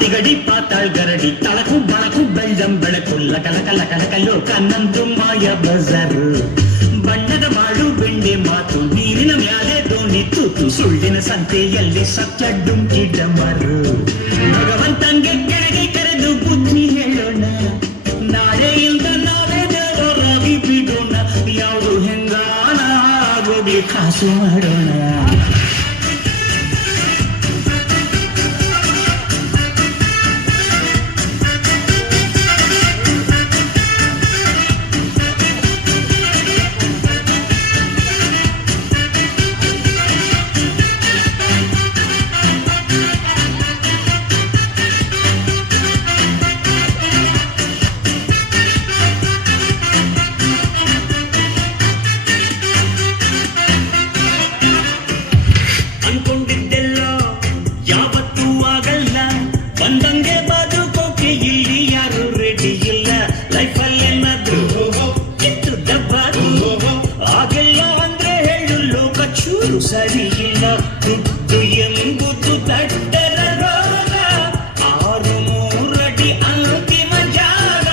ತಿಗಡಿ ಪಾತಾಳ್ ಗರಡಿ ತಳಕು ಬಳಕು ಬೆಳ್ಳಂ ಬೆಳಕು ಲಕಲ ಕಲ ಕಲಕ ಲೋಕ ನಂದು ಮಾಯ ಬಜಾರು ಬಣ್ಣದ ಮಾಡು ಬೆಂಡೆ ಮಾತು ನೀರಿನ ಮ್ಯಾಲೆ ದೋಣಿ ತೂತು ಸುಳ್ಳಿನ ಸಂತೆಯಲ್ಲಿ ಸತ್ಯ ಡುಂಕಿ ಡಮರು ಭಗವಂತಂಗೆ ಕೆಳಗೆ ಕರೆದು ಬುದ್ಧಿ ಹೇಳೋಣ ನಾಳೆಯಿಂದ ನಾವೇ ದೇವರಾಗಿ ಬಿಡೋಣ ಯಾವುದು ಹೆಂಗಾನ ಆಗೋಗಿ ಕಾಸು ಮಾಡೋಣ ಅನ್ಕೊಂಡಿದ್ದೆಲ್ಲ ಯಾವತ್ತೂ ಆಗಲ್ಲ ಬಂದಂಗೆ ಬದುಕೋಕೆ ಇಲ್ಲಿ ಯಾರು ರೆಡಿ ಇಲ್ಲ ಲೈಫಲ್ಲಿ ಏನಾದ್ರು ಕಿತ್ತು ದಬ್ಬಾರು ಆಗಿಲ್ಲ ಅಂದ್ರೆ ಹೇಳು ಲೋಕ ಚೂರು ಸರಿ ಇಲ್ಲ ದುಡ್ಡು ಎಂಬುದು ದಡ್ಡರ ರೋಗ 6 ಅಡಿ ಅಂತಿಮ ಜಾಗ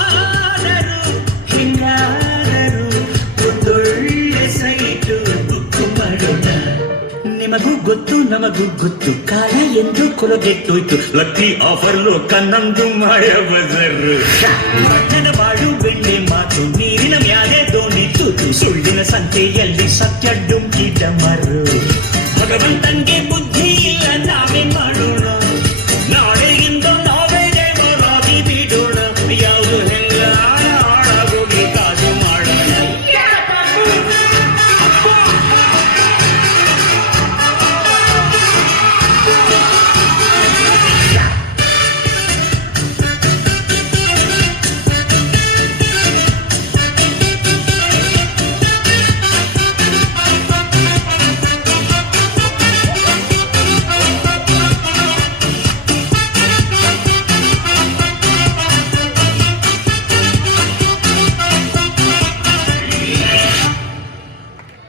ಆದರೂ ಹಿಂಗಾದರೂ ಒಂದೊಳ್ಳೆ ಸೈಟು ಬುಕ್ಕು ಮಾಡೋಣ ನಿಮಗೂ ಗೊತ್ತು ನಮಗೂ ಗೊತ್ತು ಕಾಲ ಎಂದು ಕೊಲಗೆಟ್ಟೋಯ್ತು ಲಕ್ಕಿ ಆಫರ್ ಲೋಕ ನಂದು ಮಾಯ ಬಜಾರು ಬಣ್ಣದ ಬಾಳು ಬೆಣ್ಣೆ ಮಾತು ನೀರಿನ ಮ್ಯಾಲೆ ದೋಣಿ ತೂತು ಸುಳ್ಳಿನ ಸಂತೆಯಲ್ಲಿ ಸತ್ಯ ಡುಂಕಿ ಡಮರು ಭಗವಂತಂಗೆ ಬುದ್ಧಿ ಇಲ್ಲ ನಾವೇ ಮಾಡು